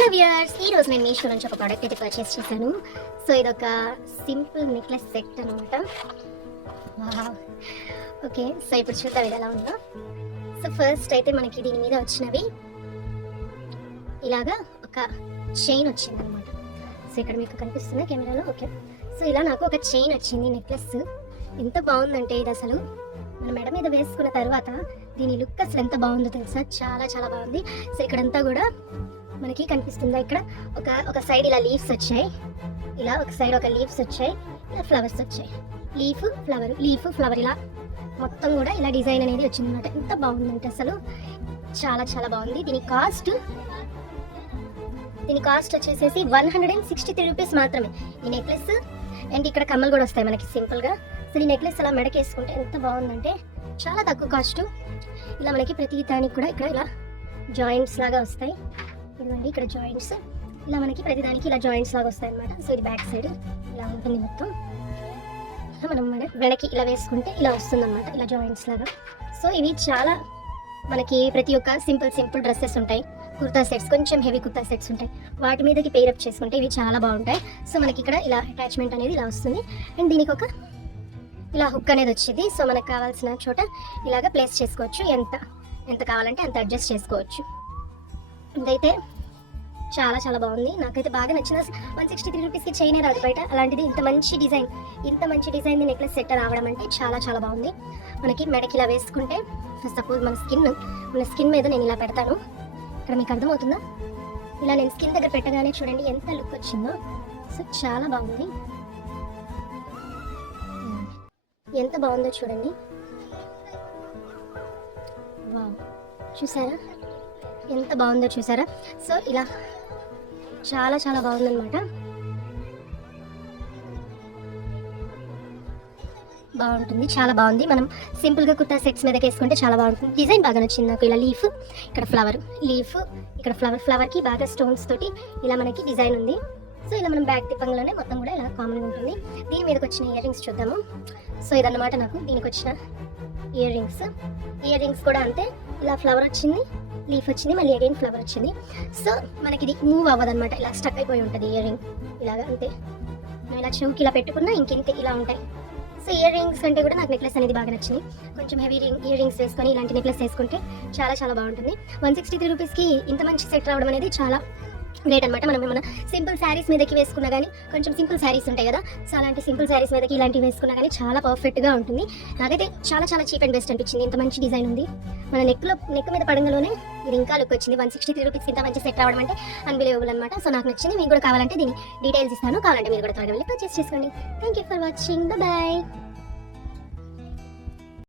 Hello viewers ఈ రోజు నేను మీషో నుంచి ఒక ప్రోడక్ట్ అయితే పర్చేస్ చేశాను. సో ఇది ఒక సింపుల్ నెక్లెస్ సెట్ అనమాట ఓకే సో ఇప్పుడు చూద్దాం ఇది ఎలా ఉందో. సో ఫస్ట్ అయితే మనకి దీని మీద వచ్చినవి ఇలాగా ఒక చైన్ వచ్చింది అనమాట సో ఇక్కడ మీకు కనిపిస్తుంది కెమెరాలో. ఓకే సో ఇలా నాకు ఒక చైన్ వచ్చింది నెక్లెస్ ఎంత బాగుందంటే ఇది అసలు. మన మెడ మీద వేసుకున్న తర్వాత దీని లుక్ అసలు ఎంత బాగుందో తెలుసా? చాలా చాలా బాగుంది. సో ఇక్కడంతా కూడా మనకి కనిపిస్తుందా ఇక్కడ? ఒక ఒక సైడ్ ఇలా లీవ్స్ వచ్చాయి. ఇలా ఒక సైడ్ ఒక లీవ్స్ వచ్చాయి. ఇలా ఫ్లవర్స్ వచ్చాయి. లీఫ్ ఫ్లవర్ లీఫ్ ఫ్లవర్ ఇలా మొత్తం కూడా ఇలా డిజైన్ అనేది వచ్చిందనమాట ఎంత బాగుందంటే అసలు. చాలా చాలా బాగుంది. దీని కాస్ట్ దీని కాస్ట్ వచ్చేసేసి one hundred and sixty three rupees మాత్రమే. ఈ నెక్లెస్ అండ్ ఇక్కడ కమ్మలు కూడా వస్తాయి మనకి సింపుల్గా సో ఈ నెక్లెస్ అలా మెడకేసుకుంటే ఎంత బాగుందంటే చాలా తక్కువ కాస్ట్ ఇలా మనకి ప్రతి దానికి కూడా ఇక్కడ ఇలా జాయింట్స్ లాగా వస్తాయి. ఇదిగోండి ఇక్కడ జాయింట్స్ ఇలా మనకి ప్రతి దానికి ఇలా జాయింట్స్ లాగా వస్తాయి అనమాట సో ఇది బ్యాక్ సైడ్ ఇలా ఉంటుంది మొత్తం. ఇలా మనం మన వెనక్కి ఇలా వేసుకుంటే ఇలా వస్తుంది అనమాట ఇలా జాయింట్స్ లాగా. సో ఇవి చాలా మనకి ప్రతి ఒక్క సింపుల్ సింపుల్ డ్రెస్సెస్ ఉంటాయి. కుర్తా సెట్స్ కొంచెం హెవీ కుర్తా సెట్స్ ఉంటాయి. వాటి మీదకి పేరప్ చేసుకుంటే ఇవి చాలా బాగుంటాయి. సో మనకి ఇక్కడ ఇలా అటాచ్మెంట్ అనేది ఇలా వస్తుంది. అండ్ దీనికి ఒక ఇలా హుక్ అనేది వచ్చింది. సో మనకు కావాల్సిన చోట ఇలాగ ప్లేస్ చేసుకోవచ్చు. ఎంత ఎంత కావాలంటే అంత అడ్జస్ట్ చేసుకోవచ్చు. ఇదైతే చాలా చాలా బాగుంది. నాకైతే బాగా నచ్చిన వన్ సిక్స్టీ త్రీ రూపీస్కి చైనే రాదు బయట. అలాంటిది ఇంత మంచి డిజైన్ ఇంత మంచి డిజైన్ నెక్లెస్ సెట్ రావడం అంటే చాలా చాలా బాగుంది. మనకి మెడకి ఇలా వేసుకుంటే సపోజ్ మన స్కిన్ మన స్కిన్ మీద నేను ఇలా పెడతాను. ఇక్కడ మీకు అర్థమవుతుందా? ఇలా నేను స్కిన్ దగ్గర పెట్టగానే చూడండి ఎంత లుక్ వచ్చిందో. సో చాలా బాగుంది. ఎంత బాగుందో చూడండి. వావ్. చూసారా? ఎంత బాగుందో చూసారా? సో ఇలా చాలా చాలా బాగుందనమాట బాగుంటుంది చాలా బాగుంది. మనం సింపుల్గా కుర్తా సెట్స్ మీదకి వేసుకుంటే చాలా బాగుంటుంది. డిజైన్ బాగా నచ్చింది నాకు. ఇలా లీఫ్ ఇక్కడ ఫ్లవర్. లీఫ్ ఇక్కడ ఫ్లవర్ ఫ్లవర్కి బాగా స్టోన్స్ తోటి ఇలా మనకి డిజైన్ ఉంది. సో ఇలా మనం బ్యాక్ తిప్పంగానే మొత్తం కూడా ఇలా కామన్గా ఉంటుంది. దీని మీదకి వచ్చిన ఇయర్ రింగ్స్ చూద్దాము. సో ఇదన్నమాట నాకు దీనికి వచ్చిన ఇయర్ రింగ్స్ ఇయర్ రింగ్స్ కూడా అంతే. ఇలా ఫ్లవర్ వచ్చింది. లీఫ్ వచ్చింది మళ్ళీ అగైన్ ఫ్లవర్ వచ్చింది. సో మనకి ఇది మూవ్ అవ్వదు అనమాట ఇలా స్టక్ అయిపోయి ఉంటుంది ఇయర్ రింగ్ ఇలాగా అంతే. నేను ఇలా చెవుకి ఇలా పెట్టుకున్నా ఇంకెంత ఇలా ఉంటాయి. సో ఇయర్ రింగ్స్ కంటే కూడా నాకు నెక్లెస్ అనేది బాగా నచ్చింది. కొంచెం హెవీ రింగ్ ఇయర్ రింగ్స్ వేసుకొని ఇలాంటి నెక్లెస్ వేసుకుంటే చాలా చాలా బాగుంటుంది. వన్ సిక్స్టీ త్రీ రూపీస్కి ఇంత మంచి సెట్ రావడం అనేది చాలా గ్రేట్ అనమాట మనం మన సింపుల్ శారీస్ మీదకి వేసుకున్నా కానీ కొంచెం సింపుల్ శారీస్ ఉంటాయి కదా. సో అలాంటి సింపుల్ శారీస్ మీదకి ఇలాంటివి వేసుకున్నా కానీ చాలా పర్ఫెక్ట్గా ఉంటుంది. నాకైతే చాలా చాలా చీప్ అండ్ బెస్ట్ అనిపించింది. ఇంత మంచి డిజైన్ ఉంది. మన నెక్లో నెక్ మీద పడంగలోనే ఇది ఇంకా లుక్ వచ్చింది. వన్ సిక్స్టీ త్రీ రూపీస్ ఇంత మంచి సెట్ రావడం అంటే అన్బిలీవబుల్ అనమాట సో నాకు నచ్చింది. మీకు కూడా కావాలంటే దీని డీటెయిల్స్ ఇస్తాను. కావాలంటే మీరు కూడా త్వరగా వెళ్ళి పర్చేస్ చేసుకోండి. Thank you for watching bye